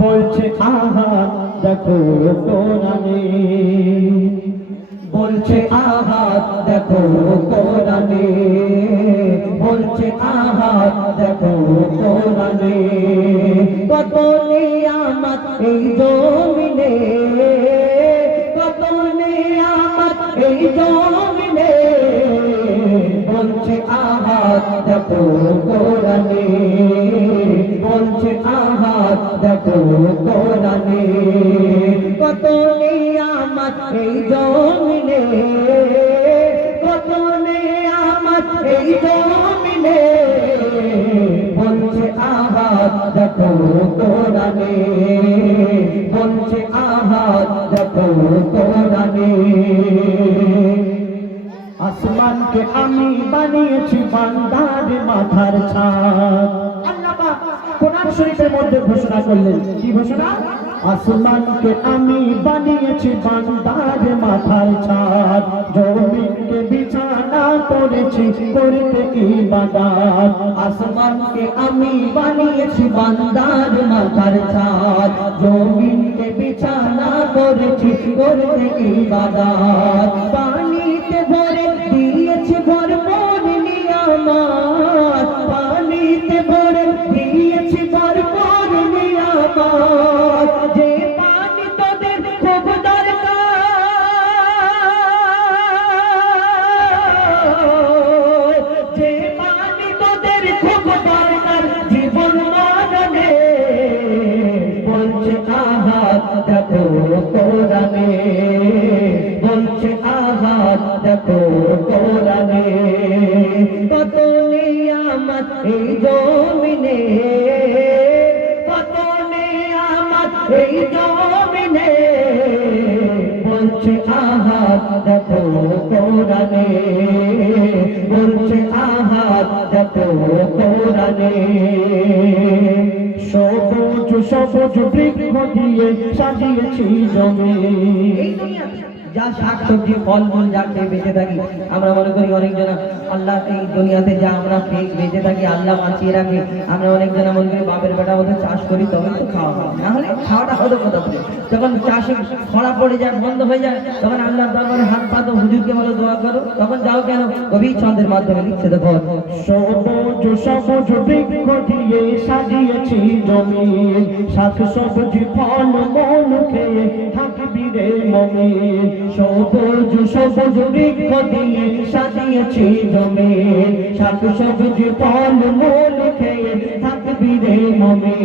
বলছে, আহা, দেখো কোরআনে। বলছে, আহা, দেখো কোরআনে। বলছে, আহা, দেখো কোরআনে। কত নিয়ামত এই জমিনে, কত নিয়ামত এই জমিনে। বলছে আহাত দেখো কোরআনে। দেখো কোরআনে কত নিয়ামত এই জমিনে কত নিয়ামত এই জমিনে বলছে আহাত দেখো কোরআনে বলছে আহাত দেখো কোরআনে আসমানকে আমি বানিয়েছি বান্দার মাথার ছাদ কোরআন শরীফের মধ্যে ঘোষণা করলেন। কি ঘোষণা? আসমানকে আমি বানিয়েছি বান্দার মাথার ছাদ, জমিনকে বিছানা করেছি করতে ইবাদত। আসমানকে আমি বানিয়েছি বান্দার মাথার ছাদ, জমিনকে বিছানা করেছি করতে ইবাদত। পানিতে ভরে এই জমিনে কত নিয়ামত এই জমিনে। বলছে আহাত দেখো কোরআনে। বলছে আহাত দেখো কোরআনে। সবুজ সবুজ বৃক্ষ দিয়ে সাজিয়েছি জমি। যা শাক সবজি ফল মূল যা খেয়ে বেঁচে থাকি। আমরা মনে করি অনেকজন আল্লাহ এই দুনিয়াতে যা আমরা খেয়ে বেঁচে থাকি, আল্লাহ বাঁচিয়ে রাখে। আমরা অনেকজন মনে করি বাপের বেটা মতো চাষ করি তবে তো খাওয়া হয়। না হলে খাওয়াটা হতো কোথা থেকে? যখন চাষে খরা পড়ে যায়, বন্ধ হয়ে যায়, তখন আল্লাহর দরবারে হাত পাতো হুজুরকে বলো, দোয়া করো। তখন যাও কেন? কবি ছন্দের মাধ্যমে লিখছে দেখো। সবুজ সবুজ বৃক্ষ দিয়ে সাজিয়েছি জমি শাক সবজি ফল মন খেয়ে থাকবি রে মমি সবুজ সবুজ বৃক্ষ দিয়ে সাজিয়েছি জমি সাত সবুজ ফল মন খেয়ে থাকবি রে মমি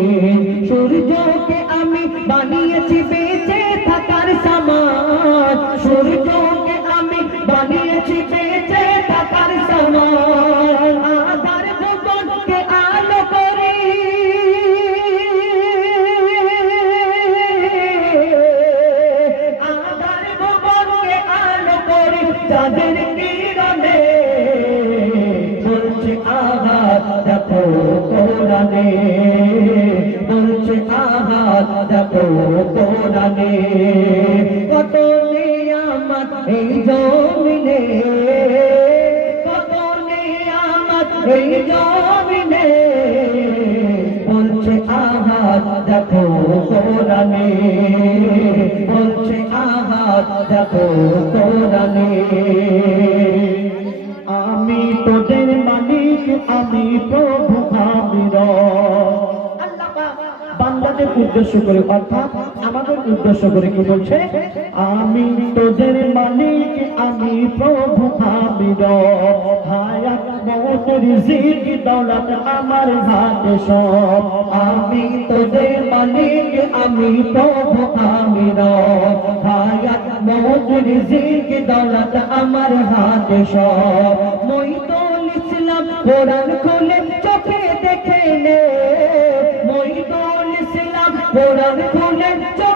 সূর্যকে আমি বানিয়েছি, বেঁচে থাকার সামান সূর্যকে চাঁদের কিরণে বলছে আঘাত দেখো কোরআনে। বলছে আঘাত দেখো কোরআনে। কত নিয়ামত এই জমিনে, কত নিয়ামত এই জমিনে। বলছে আঘাত দেখো কোরআনে। আঘাত দেখো আমি তোদের মালিক, আমি প্রভু আমির। বাংলাদেশ উদ্দেশ্য করে, অর্থাৎ আমাদের উদ্দেশ্য করে কি বলছে? আমি তোদের মালিক, আমি প্রভু রিজিক দৌলত আমার হাতে সব। আমি তোদের মালিক, আমি প্রভু আমির। হায়াত রিজিক দৌলত আমার হাতে সব। মইদুল ইসলাম কোরআন খুলে চোখে দেখে নে। মইদুল ইসলাম কোরআন খুলে চোখে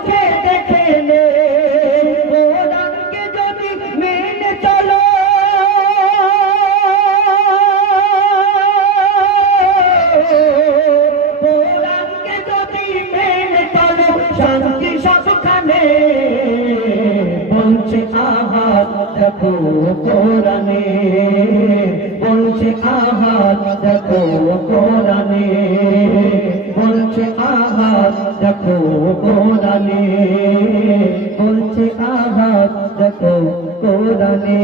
বলছে আহাত দেখো কোরআনে। বলছে আহাত দেখো কোরআনে। দেখো কোরআনে। বলছে আহাত দেখো কোরআনে।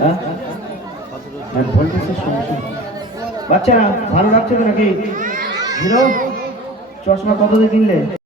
হ্যাঁ? হ্যাঁ বাচ্চারা, ভালো লাগছে তো নাকি? হিরো, চশমা কত দিয়ে কিনলে?